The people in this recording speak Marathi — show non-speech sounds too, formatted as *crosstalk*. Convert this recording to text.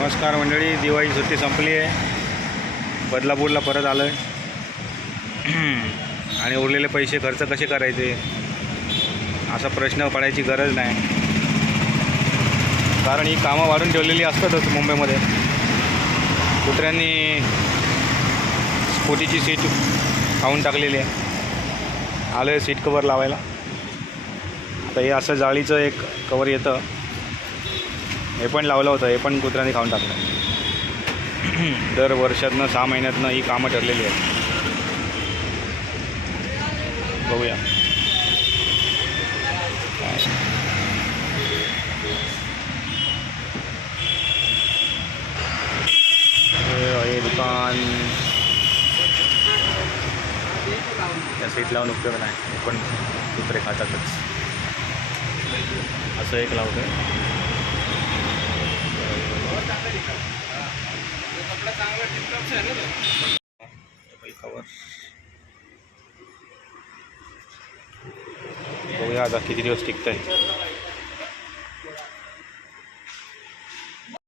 नमस्कार मंडळी दिवाळी सुट्टी संपली आहे. बदलापूरला परत आलो आहे *clears throat* आणि उरलेले पैसे खर्च कसे करायचे? असा प्रश्न पडायची गरज नाही. कारण ही कामं वाढून ठेवलेली असतातच मुंबईमध्ये. कुत्र्यांनी स्कूटीची सीट खाऊन टाकलेली आहे. आलं आहे सीट कवर लावायला. आता हे असं जाळीचं एक कवर येतं. हे पण लावलं होतं हे पण कुत्र्याने खाऊन टाकलं. *clears throat* दर वर्षातनं सहा महिन्यातनं ही कामं ठरलेली आहेत. बघूया. हे दुकान. त्या सीट लावून उपयोग नाही. पण कुत्रे खातातच. असं एक लावतं कवर बघूया आता किती दिवस टिकतंय.